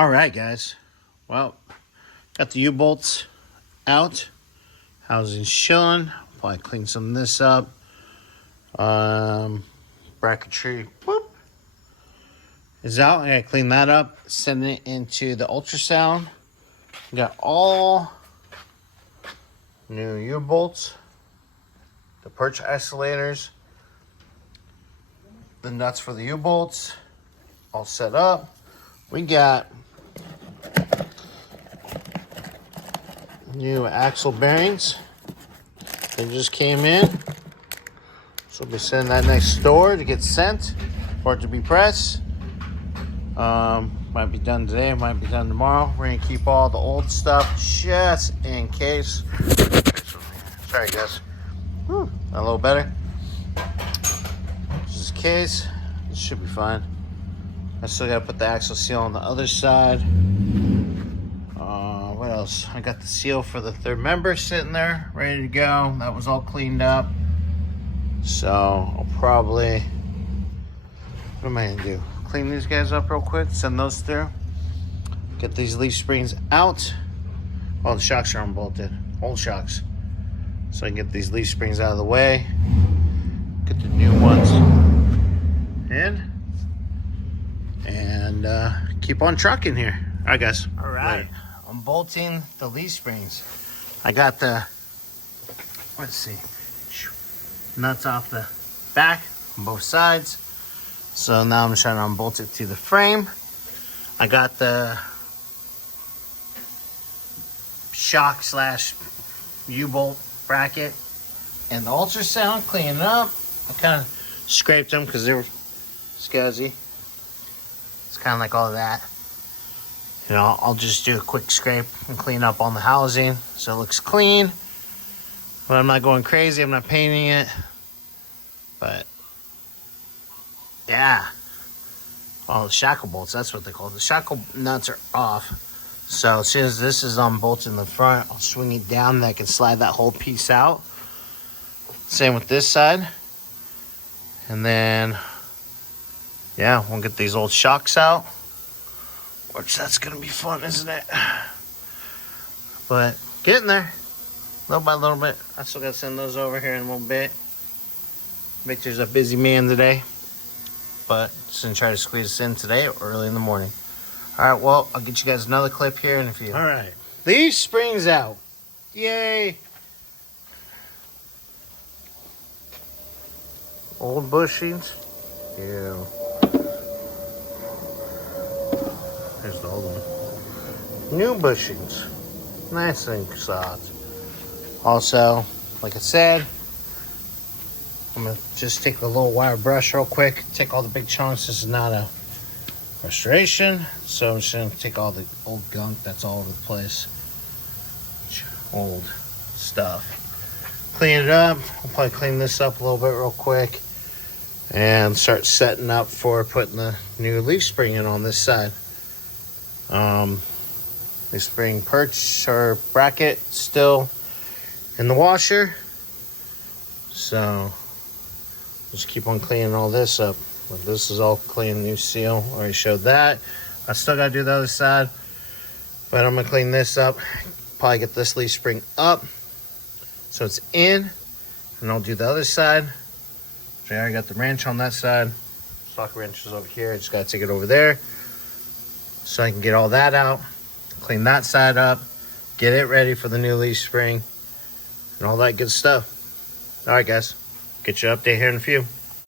All right, guys. Well, got the U-bolts out. Housing's chilling. Probably clean some of this up. Bracketry is out. I gotta clean that up. Send it into the ultrasound. Got all new U-bolts, the perch isolators, the nuts for the U-bolts, all set up. We got new axle bearings. They just came in. So we'll be sending that next door to get sent for it to be pressed. Might be done today, might be done tomorrow. We're gonna keep all the old stuff just in case. Sorry guys. A little better. Just in case. It should be fine. I still gotta put the axle seal on the other side. What else? I got the seal for the third member sitting there, ready to go. That was all cleaned up. So I'll probably, what am I gonna do? Clean these guys up real quick, send those through. Get these leaf springs out. Oh, the shocks are unbolted, old shocks. So I can get these leaf springs out of the way. Get the new ones in. And keep on trucking here. All right, guys. All right. Later. I'm bolting the leaf springs. I got the, let's see, nuts off the back on both sides. So now I'm trying to unbolt it to the frame. I got the shock slash U-bolt bracket and the ultrasound, cleaning it up. I kind of scraped them because they were scuzzy. It's kind of like all of that. You know, I'll just do a quick scrape and clean up on the housing so it looks clean. But I'm not going crazy. I'm not painting it. But yeah. Oh, the shackle bolts. That's what they're called. The shackle nuts are off. So as soon as this is unbolted in the front, I'll swing it down and I can slide that whole piece out. Same with this side. And then, yeah, we'll get these old shocks out. Which that's going to be fun, isn't it? But getting there. Little by little bit. I still got to send those over here in a little bit. Victor's a busy man today. But just going to try to squeeze this in today or early in the morning. Alright, well, I'll get you guys another clip here in a few. Alright. Leaf springs out. Yay. Old bushings. Yeah. There's the old one. New bushings. Nice and soft. Also, like I said, I'm going to just take a little wire brush real quick. Take all the big chunks. This is not a restoration. So I'm just going to take all the old gunk that's all over the place. Old stuff. Clean it up. I'll probably clean this up a little bit real quick. And start setting up for putting the new leaf spring in on this side. The spring perch or bracket still in the washer. So just keep on cleaning all this up. But this is all clean, new seal. Already showed that. I still gotta do the other side. But I'm gonna clean this up. Probably get this leaf spring up so it's in. And I'll do the other side. So I already got the wrench on that side. Stock wrench is over here. I just gotta take it over there. So I can get all that out, clean that side up, get it ready for the new leaf spring, and all that good stuff. All right, guys, get your update here in a few.